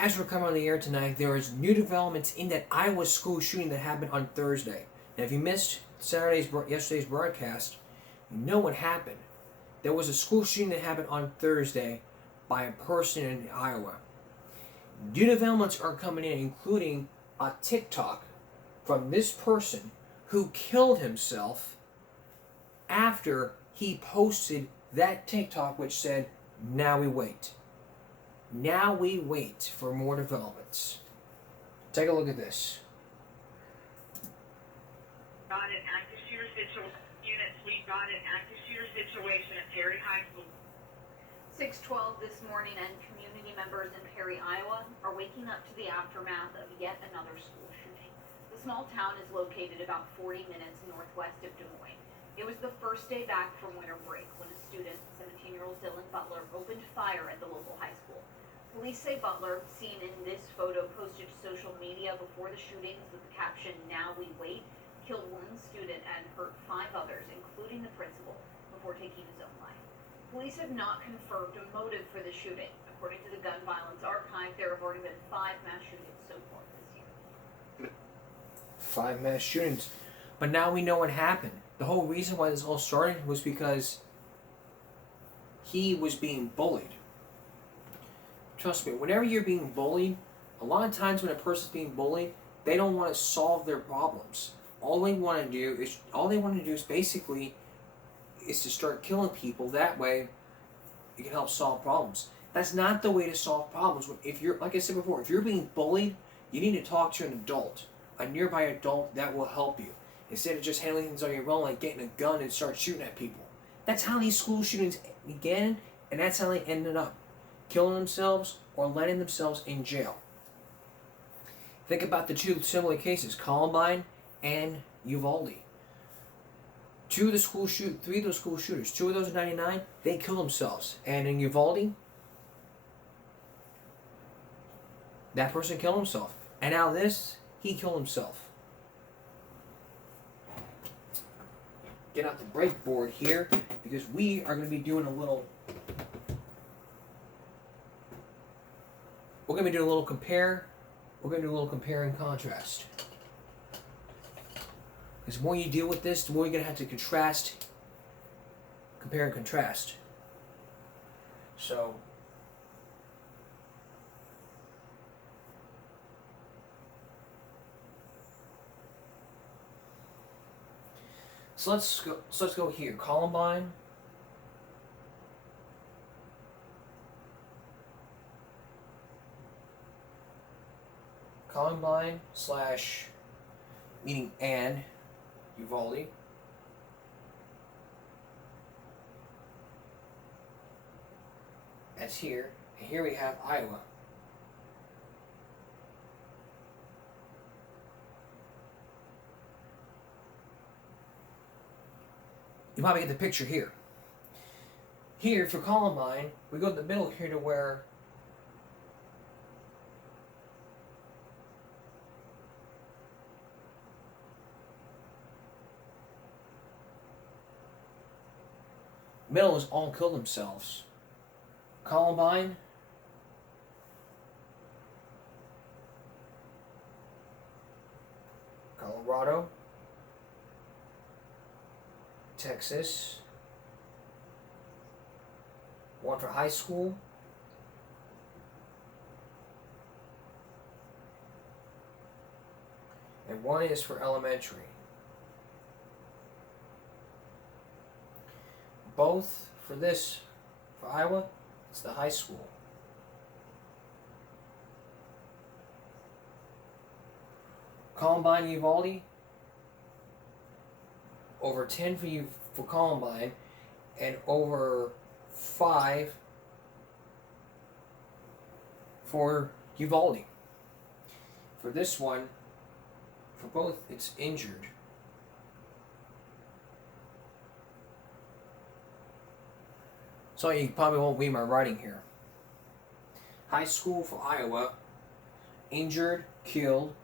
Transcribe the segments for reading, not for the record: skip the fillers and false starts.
As we're coming on the air tonight, there is new developments in that Iowa school shooting that happened on Thursday. Now, if you missed yesterday's broadcast, you know what happened. There was a school shooting that happened on Thursday by a person in Iowa. New developments are coming in, including a TikTok from this person who killed himself after he posted that TikTok which said, "Now we wait." Now we wait for more developments. Take a look at this. Got an active shooter situation. Units, we got an active shooter situation at Perry High School. 6:12 this morning, and community members in Perry, Iowa are waking up to the aftermath of yet another school shooting. The small town is located about 40 minutes northwest of Des Moines. It was the first day back from winter break when a student, 17-year-old Dylan Butler, opened fire at the local high school. Police say Butler, seen in this photo posted to social media before the shootings with the caption, "Now we wait," killed one student and hurt 5 others, including the principal, before taking his own life. Police have not confirmed a motive for the shooting. According to the Gun Violence Archive, there have already been 5 mass shootings so far this year. 5 mass shootings. But now we know what happened. The whole reason why this all started was because he was being bullied. Trust me, whenever you're being bullied, a lot of times when a person's being bullied, they don't want to solve their problems. All they want to do is basically is to start killing people. That way, it can help solve problems. That's not the way to solve problems. If you're, like I said before, if you're being bullied, you need to talk to an adult, a nearby adult that will help you, instead of just handling things on your own, like getting a gun and start shooting at people. That's how these school shootings began, and that's how they ended up. Killing themselves or letting themselves in jail. Think about the 2 similar cases, Columbine and Uvalde. 3 of those school shooters, 2 of those in 99, they killed themselves. And in Uvalde, that person killed himself. And now this, he killed himself. Get out the break board here, because we are going to be doing a little... We're going to do a little compare. We're going to do a little compare and contrast. Because the more you deal with this, the more you're going to have to compare and contrast. So let's go here. Columbine. Columbine / meaning and Uvalde. As here, and here we have Iowa. You probably get the picture here. Here for Columbine, we go to the middle here to where middle is all killed themselves. Columbine, Colorado, Texas, one for high school, and one is for elementary. Both for this, for Iowa, it's the high school. Columbine, Uvalde, over 10 for Columbine, and over 5 for Uvalde. For this one, for both, it's injured. So you probably won't read my writing here. High school for Iowa, injured, killed.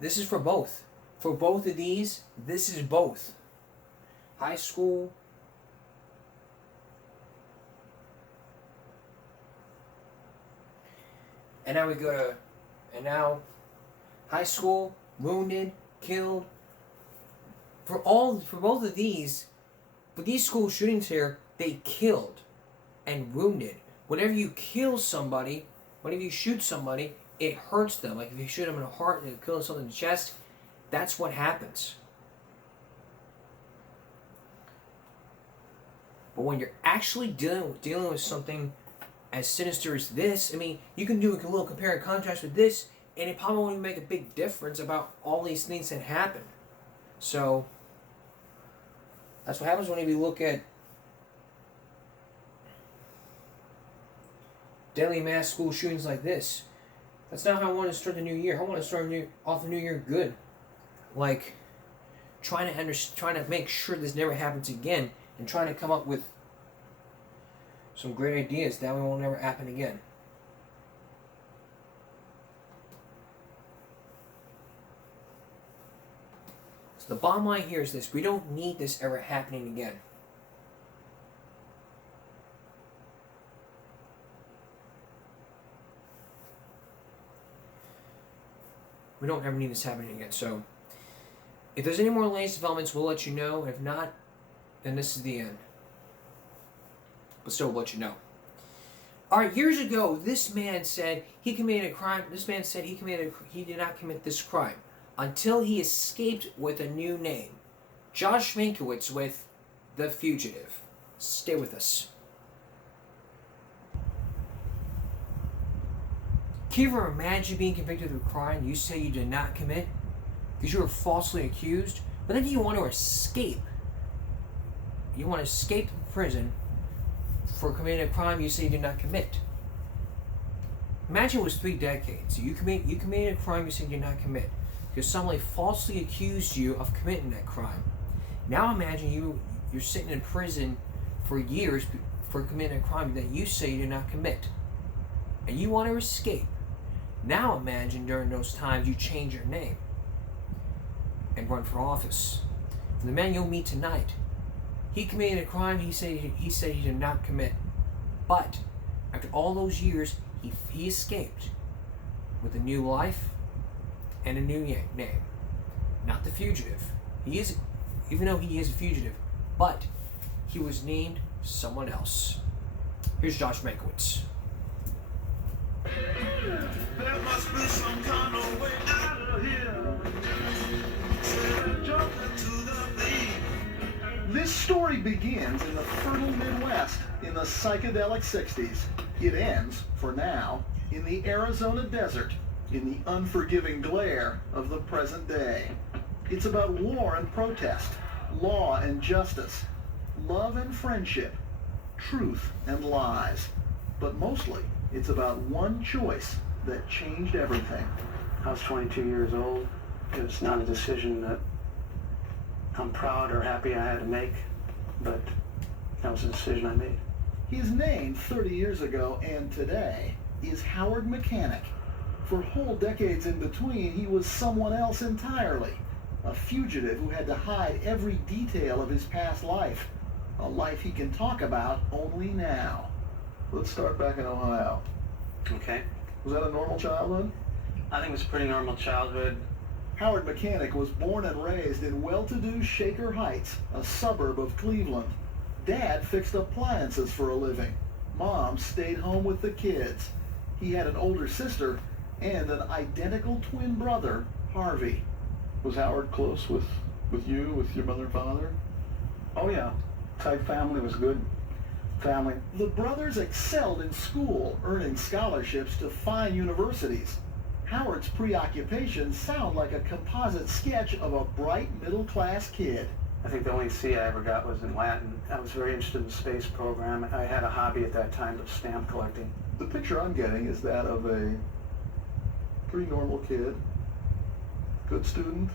This is for both. For both of these, this is both. High school, and now we go to, and now high school, wounded, killed. For both of these, for these school shootings here, they killed and wounded. Whenever you kill somebody, whenever you shoot somebody, it hurts them. Like if you shoot them in the heart and you kill someone in the chest, that's what happens. But when you're actually dealing with something as sinister as this, I mean, you can do a little compare and contrast with this, and it probably won't even make a big difference about all these things that happen. So that's what happens when you look at deadly mass school shootings like this. That's not how I want to start the new year. I want to start off the new year good, like trying to make sure this never happens again, and trying to come up with some great ideas that way won't never happen again. So the bottom line here is this: we don't need this ever happening again. We don't ever need this happening again. So, if there's any more latest developments, we'll let you know. If not, then this is the end. But still, we'll let you know. Alright, years ago, this man said he committed a crime. This man said he did not commit this crime until he escaped with a new name. Josh Mankiewicz with The Fugitive. Stay with us. Can you ever imagine being convicted of a crime you say you did not commit because you were falsely accused, but then you want to escape? You want to escape prison for committing a crime you say you did not commit. Imagine it was 3 decades. You committed a crime you said you did not commit because somebody falsely accused you of committing that crime. Now imagine you're sitting in prison for years for committing a crime that you say you did not commit, and you want to escape. Now imagine during those times you change your name and run for office. And the man you'll meet tonight, he committed a crime he said he did not commit. But after all those years, he escaped with a new life and a new name. Not the fugitive. Even though he is a fugitive, but he was named someone else. Here's Josh Mankiewicz. There must be some kind of way out of here. Jump into the beat. This story begins in the fertile Midwest in the psychedelic 60s. It ends, for now, in the Arizona desert, in the unforgiving glare of the present day. It's about war and protest, law and justice, love and friendship, truth and lies. But mostly, it's about one choice that changed everything. I was 22 years old. It was not a decision that I'm proud or happy I had to make, but that was a decision I made. His name 30 years ago and today is Howard Mechanic. For whole decades in between, he was someone else entirely. A fugitive who had to hide every detail of his past life. A life he can talk about only now. Let's start back in Ohio. Okay. Was that a normal childhood? I think it was a pretty normal childhood. Howard Mechanic was born and raised in well-to-do Shaker Heights, a suburb of Cleveland. Dad fixed appliances for a living. Mom stayed home with the kids. He had an older sister and an identical twin brother, Harvey. Was Howard close with you, with your mother and father? Oh yeah, tight family, was good family. The brothers excelled in school, earning scholarships to fine universities. Howard's preoccupations sound like a composite sketch of a bright middle-class kid. I think the only C I ever got was in Latin. I was very interested in the space program. I had a hobby at that time of stamp collecting. The picture I'm getting is that of a pretty normal kid, good student,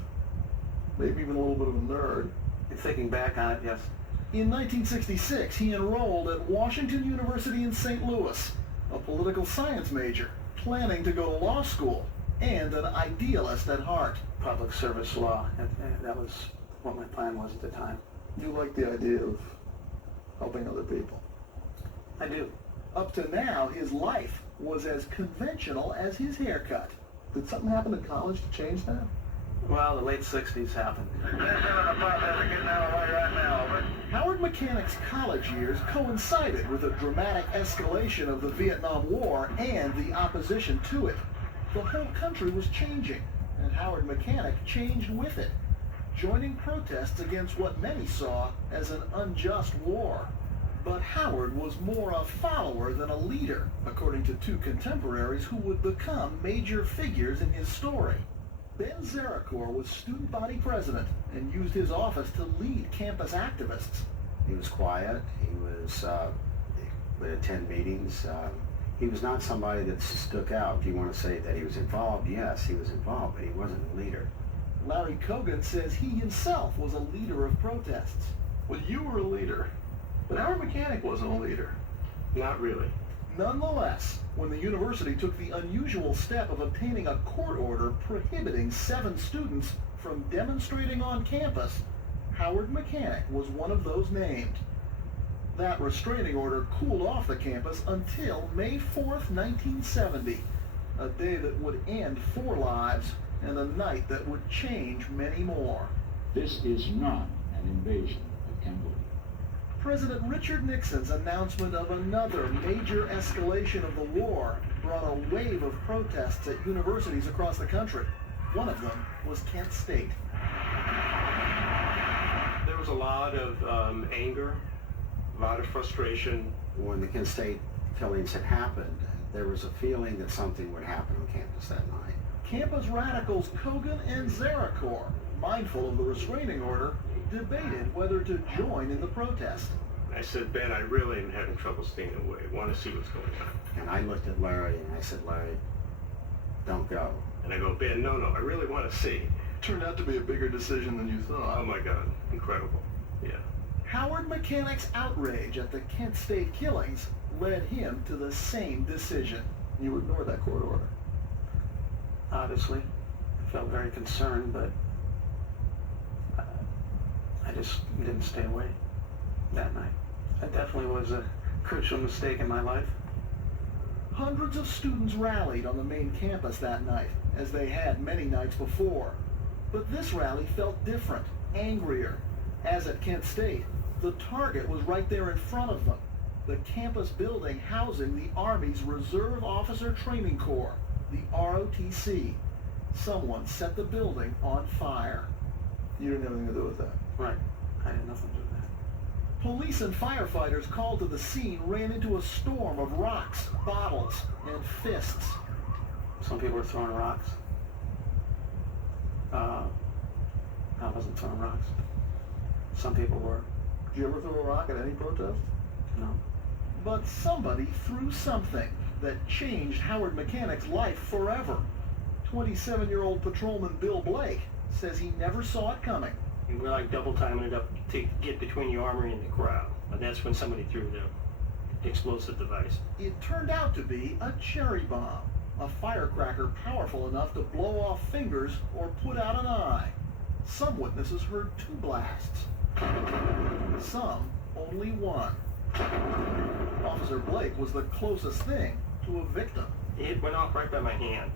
maybe even a little bit of a nerd. And thinking back on it, yes. In 1966, he enrolled at Washington University in St. Louis, a political science major, planning to go to law school, and an idealist at heart. Public service law, and that was what my plan was at the time. You like the idea of helping other people? I do. Up to now, his life was as conventional as his haircut. Did something happen in college to change that? Well, the late 60s happened. Howard Mechanic's college years coincided with a dramatic escalation of the Vietnam War and the opposition to it. The whole country was changing, and Howard Mechanic changed with it, joining protests against what many saw as an unjust war. But Howard was more a follower than a leader, according to two contemporaries who would become major figures in his story. Ben Zeracore was student body president and used his office to lead campus activists. He was quiet. He would attend meetings. He was not somebody that stuck out. If you want to say that he was involved, yes, he was involved, but he wasn't a leader. Larry Cogan says he himself was a leader of protests. Well, you were a leader, but Howard Mechanic wasn't a leader. Not really. Nonetheless, when the university took the unusual step of obtaining a court order prohibiting 7 students from demonstrating on campus, Howard Mechanic was one of those named. That restraining order cooled off the campus until May 4th, 1970, a day that would end 4 lives and a night that would change many more. This is not an invasion of Cambodia. President Richard Nixon's announcement of another major escalation of the war brought a wave of protests at universities across the country. One of them was Kent State. There was a lot of anger, a lot of frustration. When the Kent State killings had happened, there was a feeling that something would happen on campus that night. Campus radicals Cogan and Zeracore, mindful of the restraining order, debated whether to join in the protest. I said, Ben, I really am having trouble staying away. I want to see what's going on. And I looked at Larry and I said, Larry, don't go. And I go, Ben, no, I really want to see. Turned out to be a bigger decision than you thought. Oh my God, incredible. Yeah. Howard Mechanic's outrage at the Kent State killings led him to the same decision. You ignored that court order. Obviously, I felt very concerned, but I just didn't stay away that night. That definitely was a crucial mistake in my life. Hundreds of students rallied on the main campus that night, as they had many nights before. But this rally felt different, angrier. As at Kent State, the target was right there in front of them, the campus building housing the Army's Reserve Officer Training Corps, the ROTC. Someone set the building on fire. You didn't have anything to do with that. Right. I had nothing to do with that. Police and firefighters called to the scene ran into a storm of rocks, bottles, and fists. Some people were throwing rocks. I wasn't throwing rocks. Some people were. Did you ever throw a rock at any protest? No. But somebody threw something that changed Howard Mechanic's life forever. 27-year-old patrolman Bill Blake says he never saw it coming. We were like double timing it up to get between the armory and the crowd. And that's when somebody threw the explosive device. It turned out to be a cherry bomb, a firecracker powerful enough to blow off fingers or put out an eye. Some witnesses heard 2 blasts. Some only 1. Officer Blake was the closest thing to a victim. It went off right by my hand.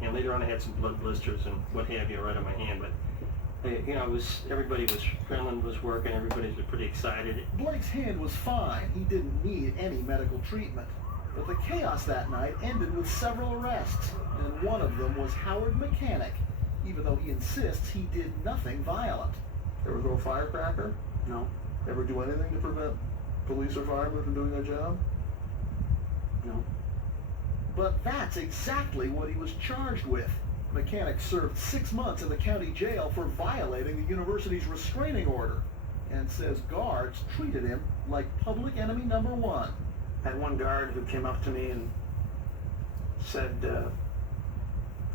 And later on I had some blood blisters and what have you right on my hand. But you know, everybody was, adrenaline was working, everybody was pretty excited. Blake's hand was fine. He didn't need any medical treatment. But the chaos that night ended with several arrests, and one of them was Howard Mechanic, even though he insists he did nothing violent. Ever throw a firecracker? No. Ever do anything to prevent police or firemen from doing their job? No. But that's exactly what he was charged with. Mechanic served 6 months in the county jail for violating the university's restraining order, and says guards treated him like public enemy number 1. I had one guard who came up to me and said,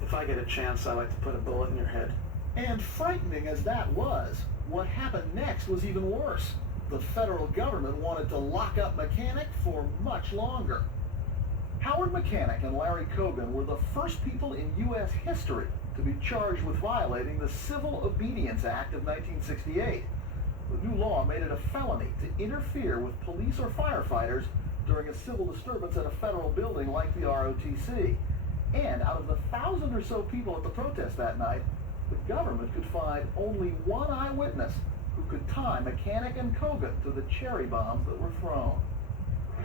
if I get a chance, I'd like to put a bullet in your head. And frightening as that was, what happened next was even worse. The federal government wanted to lock up Mechanic for much longer. Howard Mechanic and Larry Cogan were the first people in U.S. history to be charged with violating the Civil Obedience Act of 1968. The new law made it a felony to interfere with police or firefighters during a civil disturbance at a federal building like the ROTC. And out of the 1,000 or so people at the protest that night, the government could find only one eyewitness who could tie Mechanic and Kogan to the cherry bombs that were thrown.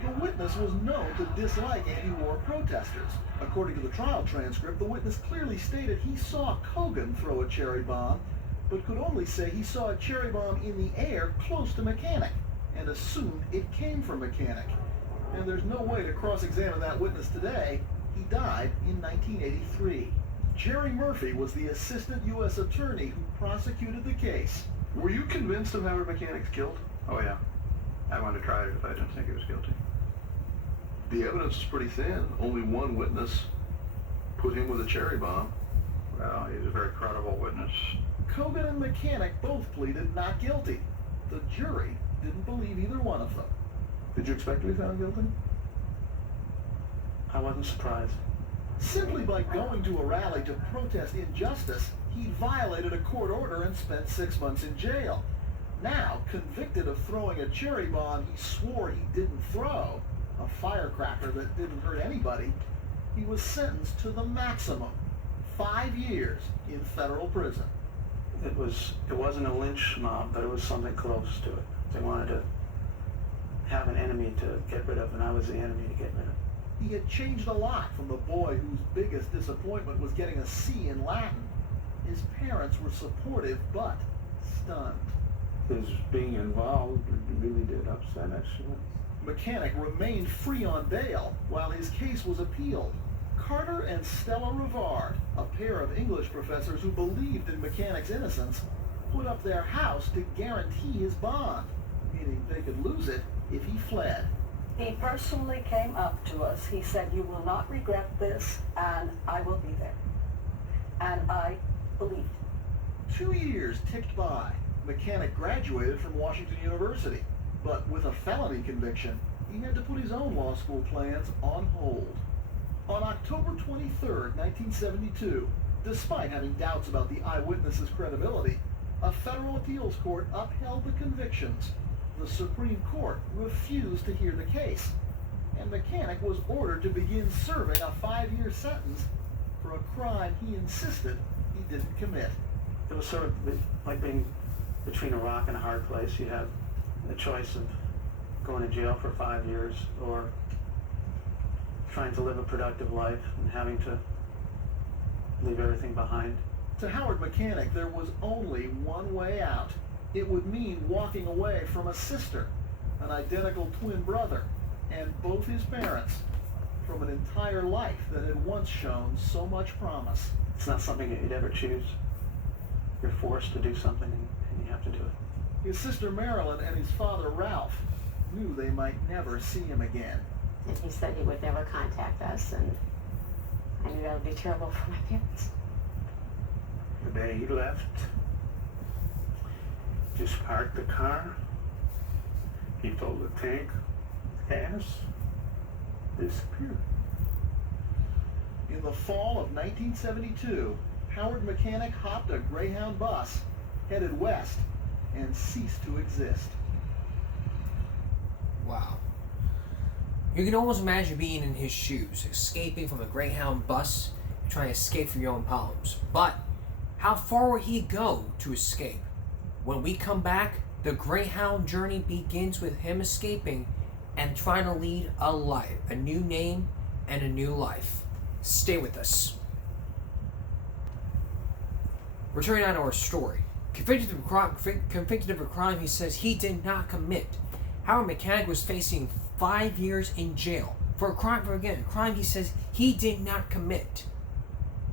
The witness was known to dislike anti-war protesters. According to the trial transcript, the witness clearly stated he saw Kogan throw a cherry bomb, but could only say he saw a cherry bomb in the air close to Mechanic, and assumed it came from Mechanic. And there's no way to cross-examine that witness today. He died in 1983. Jerry Murphy was the assistant U.S. attorney who prosecuted the case. Were you convinced of Howard Mechanic's guilt? Oh yeah. I wanted to try it if I didn't think he was guilty. The evidence is pretty thin. Only one witness put him with a cherry bomb. Well, he was a very credible witness. Kogan and Mechanic both pleaded not guilty. The jury didn't believe either one of them. Did you expect to be found guilty? I wasn't surprised. Simply by going to a rally to protest injustice, he'd violated a court order and spent 6 months in jail. Now, convicted of throwing a cherry bomb he swore he didn't throw, a firecracker that didn't hurt anybody, he was sentenced to the maximum, 5 years in federal prison. It wasn't a lynch mob, but it was something close to it. They wanted to have an enemy to get rid of, and I was the enemy to get rid of. He had changed a lot from the boy whose biggest disappointment was getting a C in Latin. His parents were supportive, but stunned. His being involved really did upset us. Mechanic remained free on bail while his case was appealed. Carter and Stella Rivard, a pair of English professors who believed in Mechanic's innocence, put up their house to guarantee his bond, meaning they could lose it if he fled. He personally came up to us. He said, "You will not regret this, and I will be there." And I believed. 2 years ticked by. Mechanic graduated from Washington University, but with a felony conviction, he had to put his own law school plans on hold. On October 23, 1972, despite having doubts about the eyewitness's credibility, a federal appeals court upheld the convictions. The Supreme Court refused to hear the case, and Mechanic was ordered to begin serving a 5-year sentence for a crime he insisted he didn't commit. It was sort of like being between a rock and a hard place. You have the choice of going to jail for 5 years or trying to live a productive life and having to leave everything behind. To Howard Mechanic, there was only one way out. It would mean walking away from a sister, an identical twin brother, and both his parents, from an entire life that had once shown so much promise. It's not something that you'd ever choose. You're forced to do something, and you have to do it. His sister Marilyn and his father Ralph knew they might never see him again. And he said he would never contact us, and I knew that would be terrible for my parents. The day he left, just parked the car. He filled the tank, gas, disappeared. In the fall of 1972, Howard Mechanic hopped a Greyhound bus, headed west, and ceased to exist. Wow. You can almost imagine being in his shoes, escaping from a Greyhound bus, trying to escape from your own problems. But how far will he go to escape? When we come back, the Greyhound journey begins with him escaping and trying to lead a life, a new name, and a new life. Stay with us. Returning on to our story. Convicted of a crime he says he did not commit. Howard Mechanic was facing 5 years in jail for a crime he says he did not commit.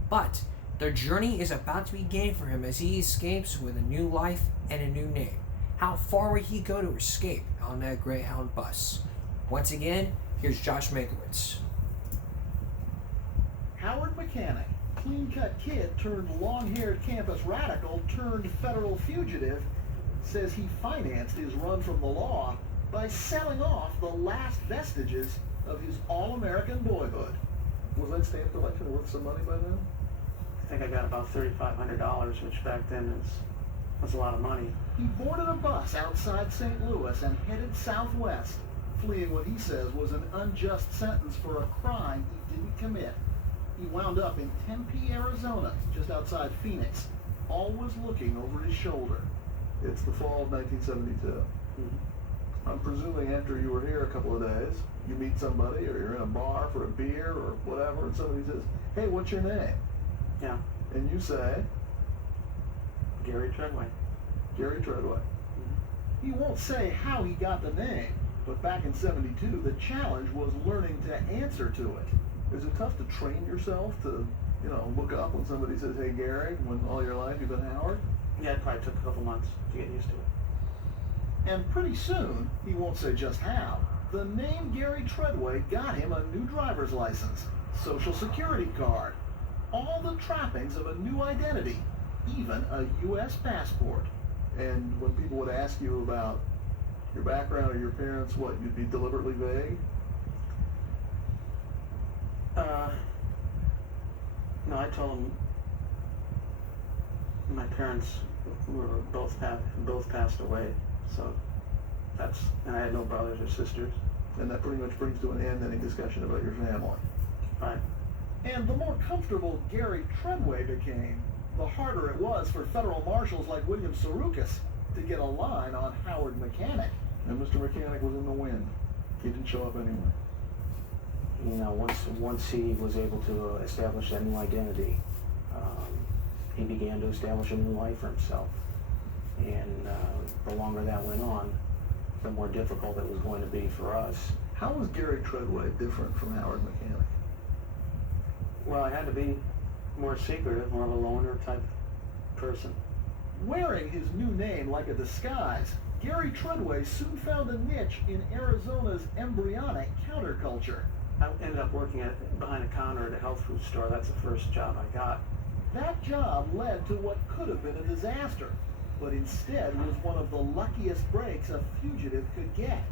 But the journey is about to begin for him as he escapes with a new life and a new name. How far will he go to escape on that Greyhound bus? Once again, here's Josh Mankiewicz. Howard Mechanic, clean-cut kid turned long-haired campus radical turned federal fugitive, says he financed his run from the law by selling off the last vestiges of his all-American boyhood. Was that stamp collection worth some money by then? I think I got about $3,500, which back then was a lot of money. He boarded a bus outside St. Louis and headed southwest, fleeing what he says was an unjust sentence for a crime he didn't commit. He wound up in Tempe, Arizona, just outside Phoenix, always looking over his shoulder. It's the fall of 1972. I'm presuming after you were here a couple of days, you meet somebody or you're in a bar for a beer or whatever, and somebody says, hey, what's your name? Yeah, And you say, Gary Treadway. Gary Treadway. He won't say how he got the name, but back in '72, the challenge was learning to answer to it. Is it tough to train yourself to, look up when somebody says, hey, Gary, when all your life you've been Howard? Yeah, it probably took a couple months to get used to it. And pretty soon, he won't say just how, the name Gary Treadway got him a new driver's license, social security card, all the trappings of a new identity, even a U.S. passport. And when people would ask you about your background or your parents, what, you'd be deliberately vague? No, I told them my parents were both passed away, so and I had no brothers or sisters. And that pretty much brings to an end any discussion about your family. Right. And the more comfortable Gary Treadway became, the harder it was for federal marshals like William Sarukis to get a line on Howard Mechanic. And Mr. Mechanic was in the wind. He didn't show up anyway. Once he was able to establish that new identity, he began to establish a new life for himself. And the longer that went on, the more difficult it was going to be for us. How was Gary Treadway different from Howard Mechanic? Well, I had to be more secretive, more of a loner type person. Wearing his new name like a disguise, Gary Treadway soon found a niche in Arizona's embryonic counterculture. I ended up working behind a counter at a health food store. That's the first job I got. That job led to what could have been a disaster, but instead was one of the luckiest breaks a fugitive could get.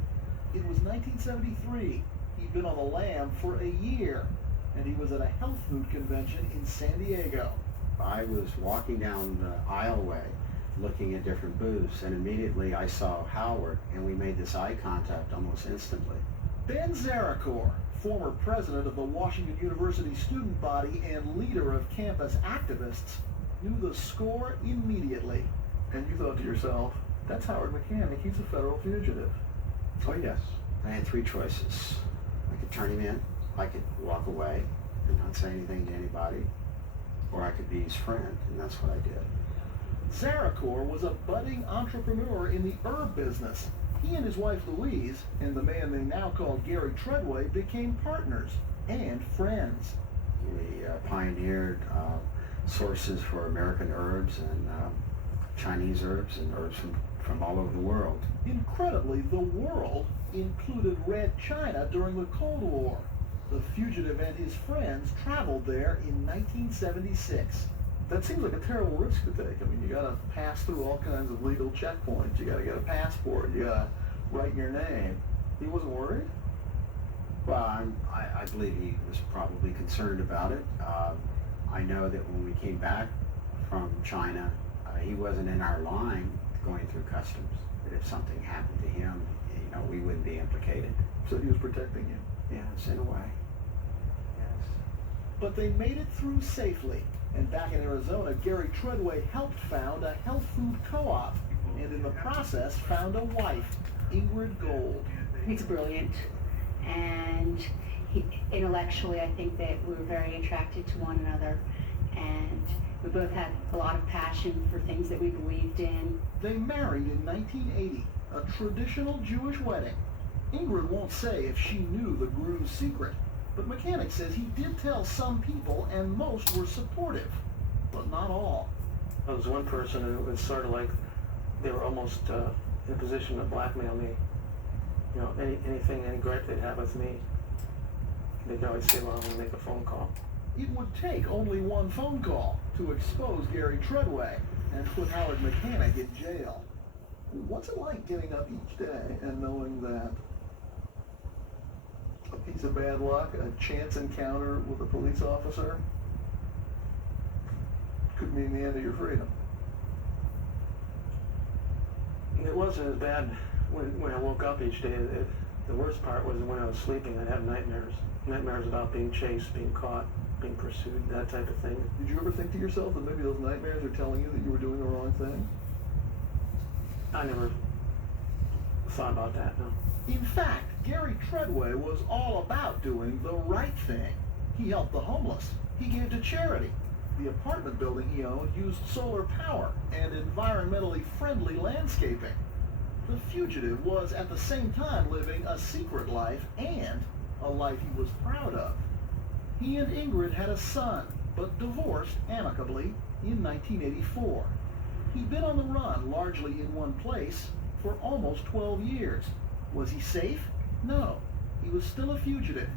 It was 1973. He'd been on the lam for a year, and he was at a health food convention in San Diego. I was walking down the aisleway looking at different booths, and immediately I saw Howard, and we made this eye contact almost instantly. Ben Zarakor, former president of the Washington University student body and leader of campus activists, knew the score immediately. And you thought to yourself, that's Howard Mechanic, he's a federal fugitive. Oh yes. I had three choices. I could turn him in, I could walk away and not say anything to anybody, or I could be his friend, and that's what I did. Zarakor was a budding entrepreneur in the herb business. He and his wife Louise, and the man they now call Gary Treadway, became partners and friends. We pioneered sources for American herbs and Chinese herbs and herbs from all over the world. Incredibly, the world included Red China during the Cold War. The fugitive and his friends traveled there in 1976. That seems like a terrible risk to take. I mean, you gotta pass through all kinds of legal checkpoints. You gotta get a passport. You gotta write your name. He wasn't worried? Well, I believe he was probably concerned about it. I know that when we came back from China, he wasn't in our line going through customs. That if something happened to him, we wouldn't be implicated. So he was protecting you? Yes, in a way. Yes. But they made it through safely. And back in Arizona, Gary Treadway helped found a health food co-op, and in the process found a wife, Ingrid Gold. He's brilliant, and intellectually I think that we were very attracted to one another, and we both had a lot of passion for things that we believed in. They married in 1980, a traditional Jewish wedding. Ingrid won't say if she knew the groom's secret, but Mechanic says he did tell some people, and most were supportive, but not all. There was one person who was sort of like they were almost in a position to blackmail me. Any gripe they'd have with me, they could always say, well, I'm going to make a phone call. It would take only one phone call to expose Gary Treadway and put Howard Mechanic in jail. What's it like getting up each day and knowing that a piece of bad luck, a chance encounter with a police officer, could mean the end of your freedom? It wasn't as bad when I woke up each day. The worst part was when I was sleeping, I'd have nightmares. Nightmares about being chased, being caught, being pursued, that type of thing. Did you ever think to yourself that maybe those nightmares are telling you that you were doing the wrong thing? I never thought about that, no. In fact, Gary Treadway was all about doing the right thing. He helped the homeless. He gave to charity. The apartment building he owned used solar power and environmentally friendly landscaping. The fugitive was at the same time living a secret life and a life he was proud of. He and Ingrid had a son, but divorced amicably in 1984. He'd been on the run largely in one place for almost 12 years. Was he safe? No. He was still a fugitive.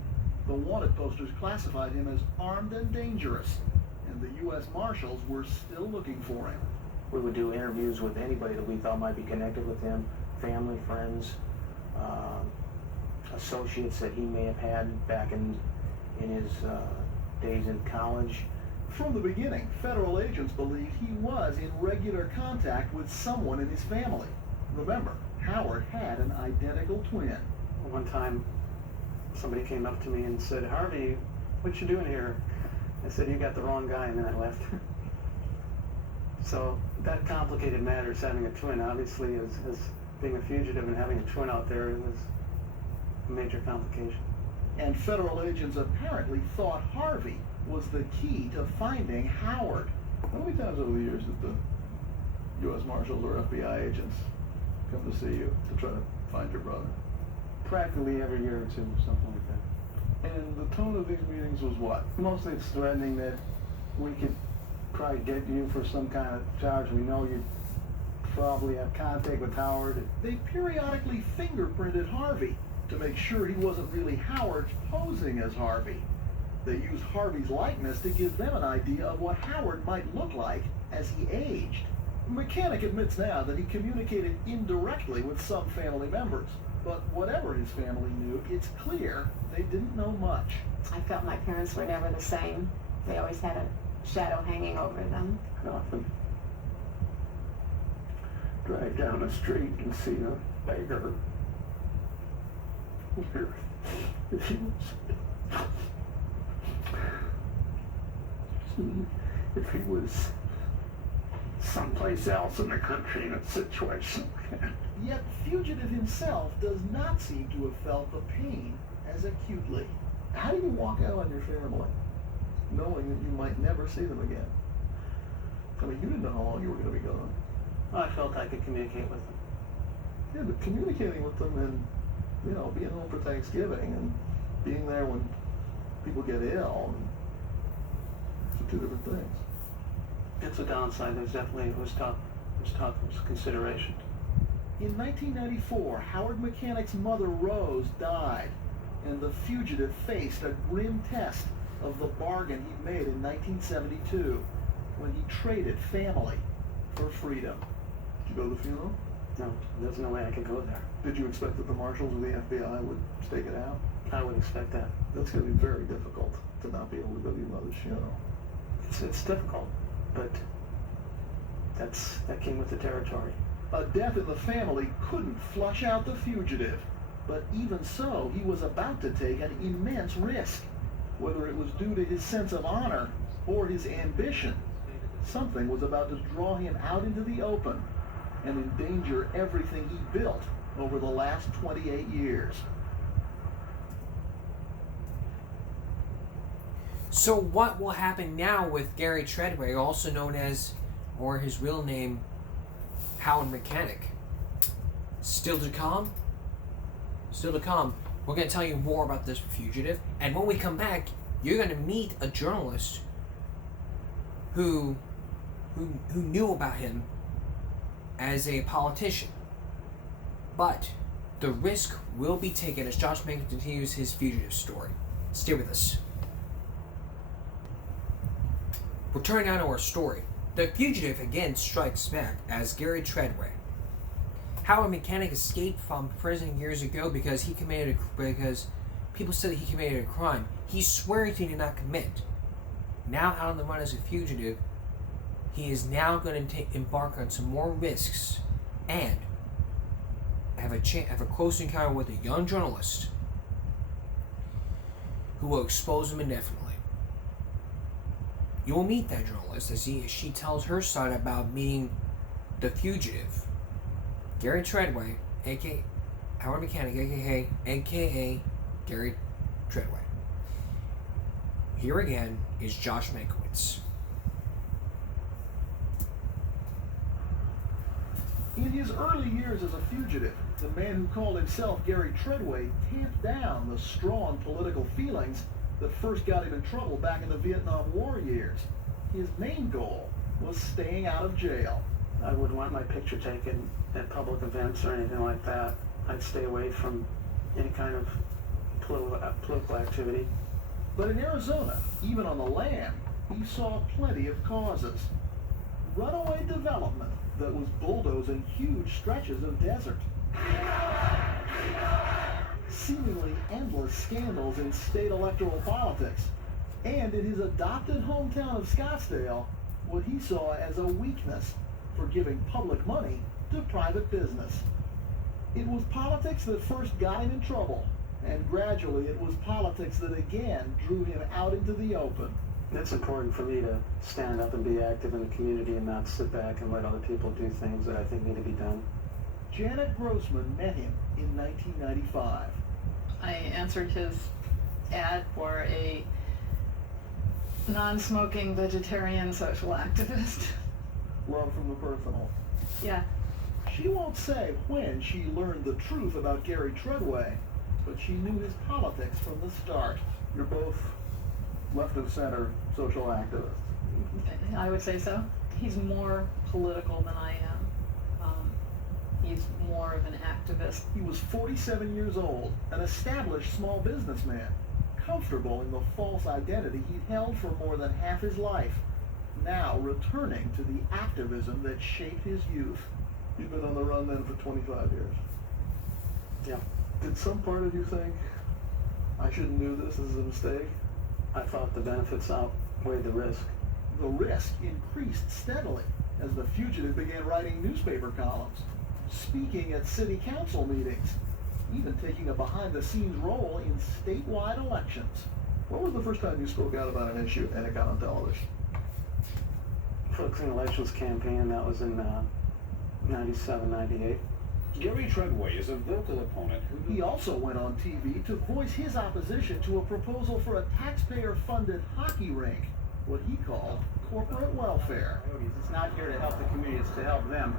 The wanted posters classified him as armed and dangerous, and the U.S. Marshals were still looking for him. We would do interviews with anybody that we thought might be connected with him, family, friends, associates that he may have had back in his days in college. From the beginning, federal agents believed he was in regular contact with someone in his family. Remember, Howard had an identical twin. One time, somebody came up to me and said, "Harvey, what you doing here?" I said, "You got the wrong guy," and then I left. So that complicated matters, having a twin. Obviously, as being a fugitive and having a twin out there, it was a major complication. And federal agents apparently thought Harvey was the key to finding Howard. How many times over the years did the U.S. Marshals or FBI agents come to see you to try to find your brother? Practically every year or two, something like that. And the tone of these meetings was what? Mostly it's threatening that we could probably get you for some kind of charge. We know you probably have contact with Howard. They periodically fingerprinted Harvey to make sure he wasn't really Howard posing as Harvey. They used Harvey's likeness to give them an idea of what Howard might look like as he aged. Mechanic admits now that he communicated indirectly with some family members, but whatever his family knew, it's clear they didn't know much. I felt my parents were never the same. They always had a shadow hanging over them. I often drive down the street and see a beggar. If he was someplace else in the country in a situation like that. Yet Fugitive himself does not seem to have felt the pain as acutely. How do you walk out on your family knowing that you might never see them again? I mean, you didn't know how long you were going to be gone. I felt I could communicate with them. Yeah, but communicating with them and, being home for Thanksgiving and being there when people get ill, it's two different things. It's a downside. There's definitely, it was tough. It was consideration. In 1994, Howard Mechanic's mother, Rose, died, and the fugitive faced a grim test of the bargain he made in 1972 when he traded family for freedom. Did you go to the funeral? No, there's no way I could go there. Did you expect that the marshals or the FBI would stake it out? I would expect that. That's going to be very difficult to not be able to go to your mother's funeral. It's difficult, but that came with the territory. A death in the family couldn't flush out the fugitive, but even so, he was about to take an immense risk. Whether it was due to his sense of honor or his ambition, something was about to draw him out into the open and endanger everything he built over the last 28 years. So what will happen now with Gary Treadway, also known as, or his real name, Howard Mechanic? Still to come? Still to come. We're going to tell you more about this fugitive, and when we come back, you're going to meet a journalist who knew about him as a politician. But the risk will be taken as Josh Mankin continues his fugitive story. Stay with us. Returning now to our story. The fugitive again strikes back as Gary Treadway. Howard Mechanic escaped from prison years ago because people said that he committed a crime he swears he did not commit. Now out on the run as a fugitive, he is now going to embark on some more risks and have have a close encounter with a young journalist who will expose him indefinitely. You will meet that journalist as she tells her side about meeting the fugitive, Gary Treadway, aka Howard Mechanic, aka Gary Treadway. Here again is Josh Mankiewicz. In his early years as a fugitive, the man who called himself Gary Treadway tamped down the strong political feelings that first got him in trouble back in the Vietnam War years. His main goal was staying out of jail. I wouldn't want my picture taken at public events or anything like that. I'd stay away from any kind of political activity. But in Arizona, even on the land, he saw plenty of causes. Runaway development that was bulldozing huge stretches of desert. Seemingly endless scandals in state electoral politics. And in his adopted hometown of Scottsdale, what he saw as a weakness for giving public money to private business. It was politics that first got him in trouble, and gradually it was politics that again drew him out into the open. It's important for me to stand up and be active in the community and not sit back and let other people do things that I think need to be done. Janet Grossman met him in 1995. I answered his ad for a non-smoking vegetarian social activist. Love from the personal. Yeah. She won't say when she learned the truth about Gary Treadway, but she knew his politics from the start. You're both left-of-center social activists. I would say so. He's more political than I am. He's more of an activist. He was 47 years old, an established small businessman, comfortable in the false identity he'd held for more than half his life, now returning to the activism that shaped his youth. You've been on the run then for 25 years. Yeah. Did some part of you think, I shouldn't do this is a mistake? I thought the benefits outweighed the risk. The risk increased steadily as the fugitive began writing newspaper columns, speaking at city council meetings, even taking a behind-the-scenes role in statewide elections. When was the first time you spoke out about an issue and it got on television? For the Clean Elections campaign, that was in 97, 98. Gary Treadway is a vocal opponent who... He also went on TV to voice his opposition to a proposal for a taxpayer-funded hockey rink, what he called corporate welfare. It's not here to help the community, it's to help them.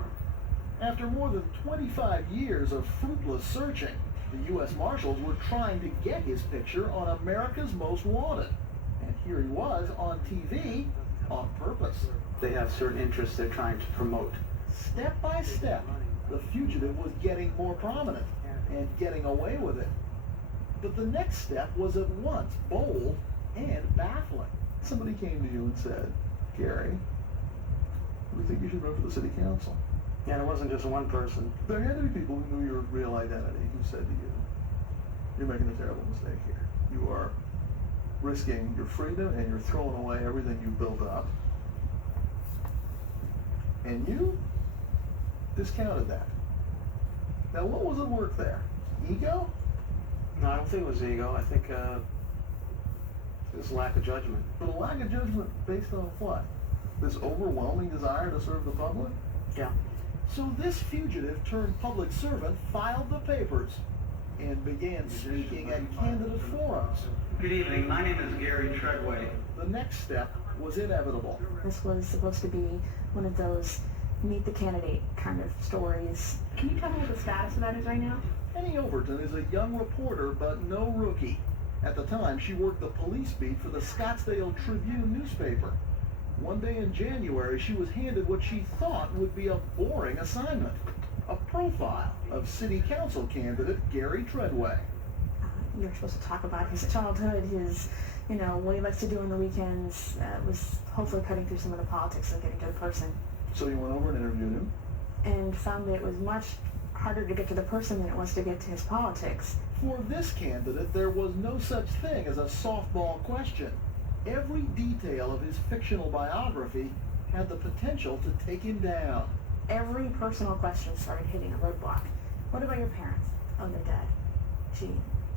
After more than 25 years of fruitless searching, the U.S. Marshals were trying to get his picture on America's Most Wanted. And here he was on TV on purpose. They have certain interests they're trying to promote. Step by step, the fugitive was getting more prominent and getting away with it. But the next step was at once bold and baffling. Somebody came to you and said, Gary, we think you should run for the city council. And it wasn't just one person. There had to be people who knew your real identity who said to you, you're making a terrible mistake here. You are risking your freedom and you're throwing away everything you've built up. And you discounted that. Now, what was at work there? Ego? No, I don't think it was ego. I think it was lack of judgment. But a lack of judgment based on what? This overwhelming desire to serve the public? Yeah. So this fugitive turned public servant filed the papers and began speaking at candidate forums. Good evening. My name is Gary Treadway. The next step was inevitable. This was supposed to be one of those meet the candidate kind of stories. Can you tell me what the status of that is right now? Penny Overton is a young reporter, but no rookie. At the time, she worked the police beat for the Scottsdale Tribune newspaper. One day in January, she was handed what she thought would be a boring assignment, a profile of city council candidate Gary Treadway. You're supposed to talk about his childhood, his, what he likes to do on the weekends. Was hopefully cutting through some of the politics and getting to the person. So you went over and interviewed him? And found that it was much harder to get to the person than it was to get to his politics. For this candidate, there was no such thing as a softball question. Every detail of his fictional biography had the potential to take him down. Every personal question started hitting a roadblock. What about your parents? Oh, they're dead. Gee,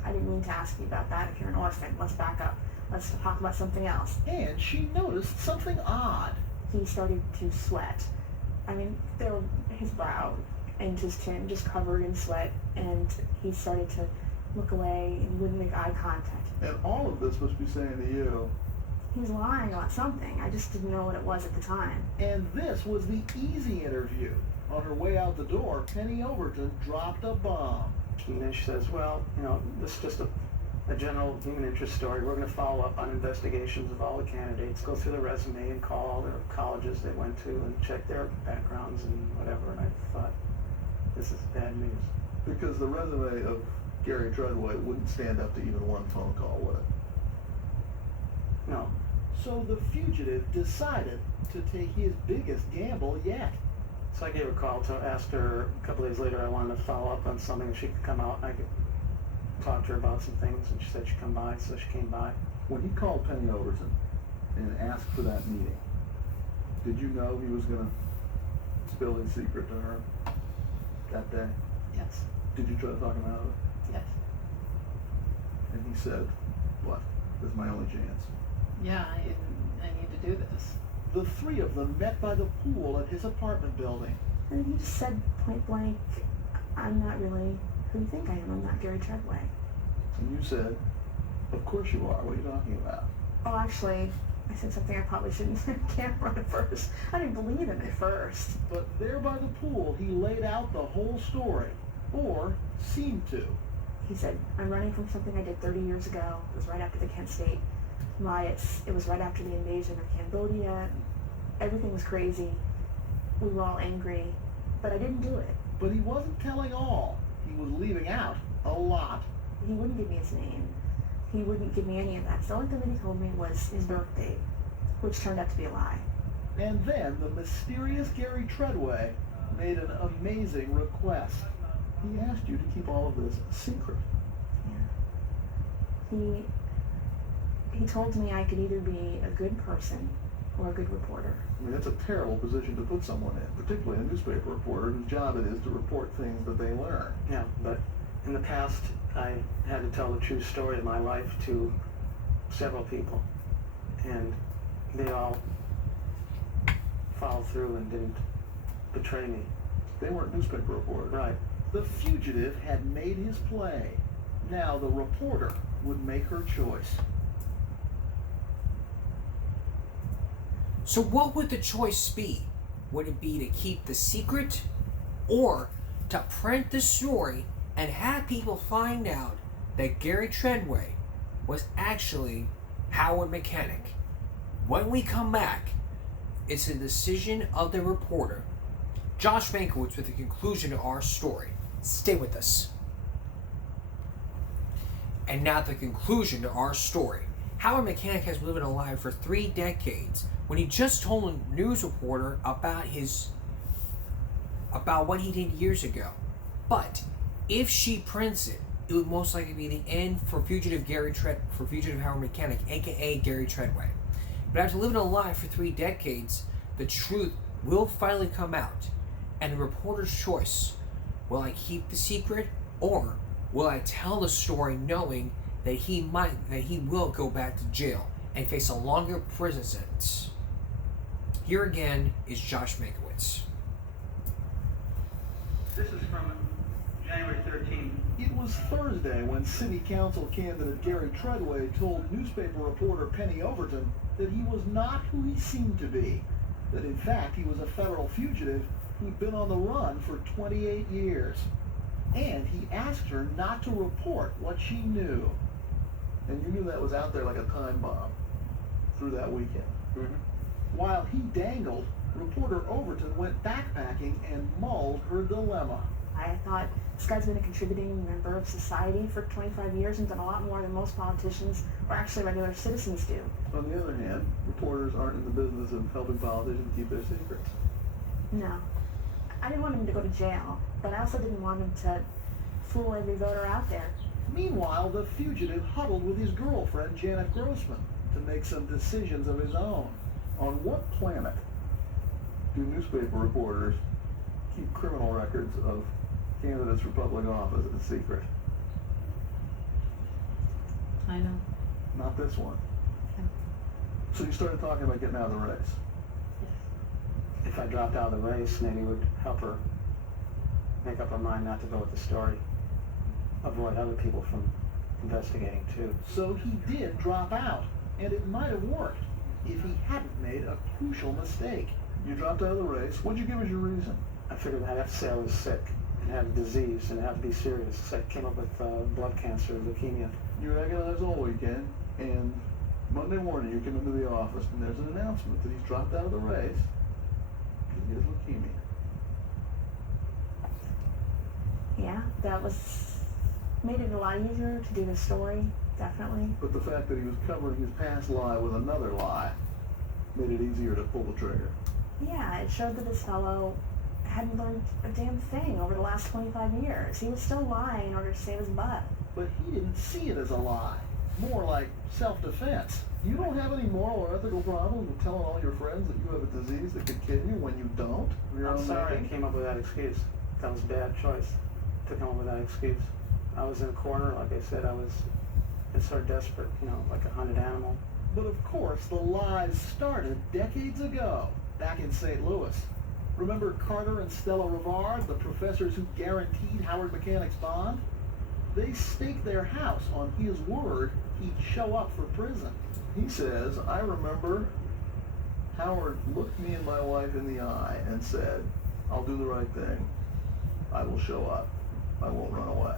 I didn't mean to ask you about that. If you're an orphan, let's back up. Let's talk about something else. And she noticed something odd. He started to sweat. I mean, his brow and his chin just covered in sweat, and he started to look away and wouldn't make eye contact. And all of this must be saying to you, He was lying about something. I just didn't know what it was at the time. And this was the easy interview. On her way out the door, Penny Overton dropped a bomb. And then she says, well, this is just a general human interest story. We're going to follow up on investigations of all the candidates, go through the resume and call all the colleges they went to and check their backgrounds and whatever. And I thought, this is bad news. because the resume of Gary Treadway wouldn't stand up to even one phone call, would it? No. So the fugitive decided to take his biggest gamble yet. So I gave her a call to ask her a couple days later I wanted to follow up on something, and she could come out and I could talk to her about some things, and she said she'd come by, so she came by. When he called Penny Overton and asked for that meeting, did you know he was going to spill his secret to her that day? Yes. Did you try to talk him out of it? Yes. And he said, what? This is my only chance. Yeah, I need to do this. The three of them met by the pool at his apartment building. And he just said point blank, I'm not really who you think I am. I'm not Gary Treadway. And you said, of course you are. What are you talking about? Oh, actually, I said something I probably shouldn't say on camera at first. I didn't believe him at first. But there by the pool, he laid out the whole story. Or seemed to. He said, I'm running from something I did 30 years ago. It was right after the Kent State riots. It was right after the invasion of Cambodia. Everything was crazy. We were all angry. But I didn't do it. But he wasn't telling all. He was leaving out a lot. He wouldn't give me his name. He wouldn't give me any of that. The only thing that he told me was his birth date, which turned out to be a lie. And then the mysterious Gary Treadway made an amazing request. He asked you to keep all of this a secret. Yeah. He told me I could either be a good person or a good reporter. I mean, that's a terrible position to put someone in, particularly a newspaper reporter whose job it is to report things that they learn. Yeah, but in the past, I had to tell the true story of my life to several people, and they all followed through and didn't betray me. They weren't newspaper reporters. Right. The fugitive had made his play. Now the reporter would make her choice. So what would the choice be? Would it be to keep the secret, or to print the story and have people find out that Gary Treadway was actually Howard Mechanic? When we come back, it's a decision of the reporter. Josh Mankiewicz with the conclusion of our story. Stay with us. And now the conclusion to our story. Howard Mechanic has been living alive for 3 decades when he just told a news reporter about what he did years ago. But if she prints it, it would most likely be the end for fugitive Howard Mechanic, aka Gary Treadway. But after living alive for 3 decades, the truth will finally come out. And the reporter's choice: will I keep the secret, or will I tell the story knowing that he will go back to jail and face a longer prison sentence? Here again is Josh Mankiewicz. This is from January 13th. It was Thursday when City Council candidate Gary Treadway told newspaper reporter Penny Overton that he was not who he seemed to be. That in fact he was a federal fugitive who'd been on the run for 28 years. And he asked her not to report what she knew. And you knew that was out there like a time bomb through that weekend. Mm-hmm. While he dangled, reporter Overton went backpacking and mulled her dilemma. I thought, this guy's been a contributing member of society for 25 years and done a lot more than most politicians or actually regular citizens do. On the other hand, reporters aren't in the business of helping politicians keep their secrets. No. I didn't want him to go to jail, but I also didn't want him to fool every voter out there. Meanwhile, the fugitive huddled with his girlfriend, Janet Grossman, to make some decisions of his own. On what planet do newspaper reporters keep criminal records of candidates for public office in secret. I know. Not this one. Yeah. So you started talking about getting out of the race. If I dropped out of the race, maybe it would help her make up her mind not to go with the story. Avoid other people from investigating too. So he did drop out, and it might have worked if he hadn't made a crucial mistake. You dropped out of the race. What'd you give as your reason? I figured I'd have to say I was sick and had a disease and it had to be serious. So I came up with blood cancer, leukemia. You agonized all weekend, and Monday morning you came into the office, and there's an announcement that he's dropped out of the race because he has leukemia. Yeah, that made it a lot easier to do the story, definitely. But the fact that he was covering his past lie with another lie made it easier to pull the trigger. Yeah, it showed that this fellow hadn't learned a damn thing over the last 25 years. He was still lying in order to save his butt. But he didn't see it as a lie, more like self-defense. You don't have any moral or ethical problems with telling all your friends that you have a disease that could kill you when you don't? I'm sorry I came up with that excuse. That was a bad choice to come up with that excuse. I was in a corner, like I said, I was sort of desperate, like a hunted animal. But of course, the lies started decades ago, back in St. Louis. Remember Carter and Stella Rivard, the professors who guaranteed Howard Mechanic's bond? They staked their house on his word he'd show up for prison. He says, I remember Howard looked me and my wife in the eye and said, I'll do the right thing. I will show up. I won't run away.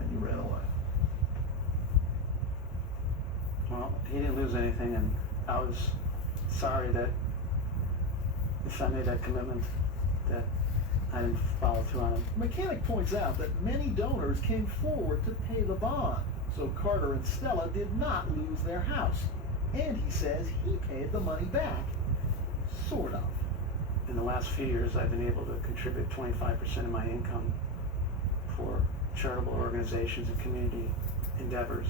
And you ran away. Well, he didn't lose anything, and I was sorry that if I made that commitment, that I didn't follow through on it. Mechanic points out that many donors came forward to pay the bond, so Carter and Stella did not lose their house. And he says he paid the money back. Sort of. In the last few years, I've been able to contribute 25% of my income for charitable organizations and community endeavors.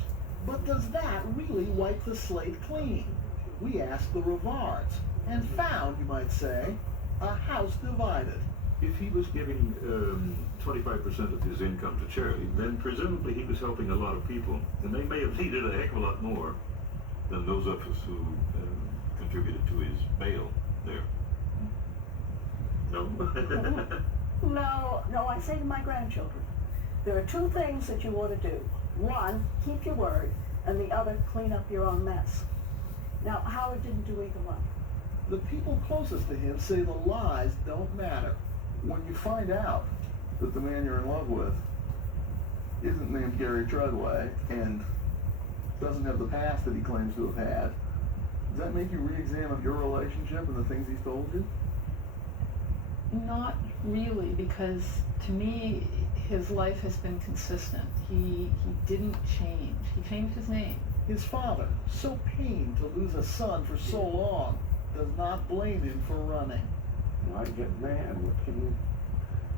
But does that really wipe the slate clean? We asked the Rivards, and found, you might say, a house divided. If he was giving 25% of his income to charity, then presumably he was helping a lot of people, and they may have needed a heck of a lot more than those of us who contributed to his bail there. No? No, I say to my grandchildren, there are two things that you ought to do. One, keep your word, and the other, clean up your own mess. Now, Howard didn't do either one. The people closest to him say the lies don't matter. When you find out that the man you're in love with isn't named Gary Treadway and doesn't have the past that he claims to have had, does that make you re-examine your relationship and the things he's told you? Not really, because to me, his life has been consistent. He didn't change. He changed his name. His father, so pained to lose a son for so long, does not blame him for running. I get mad. What can you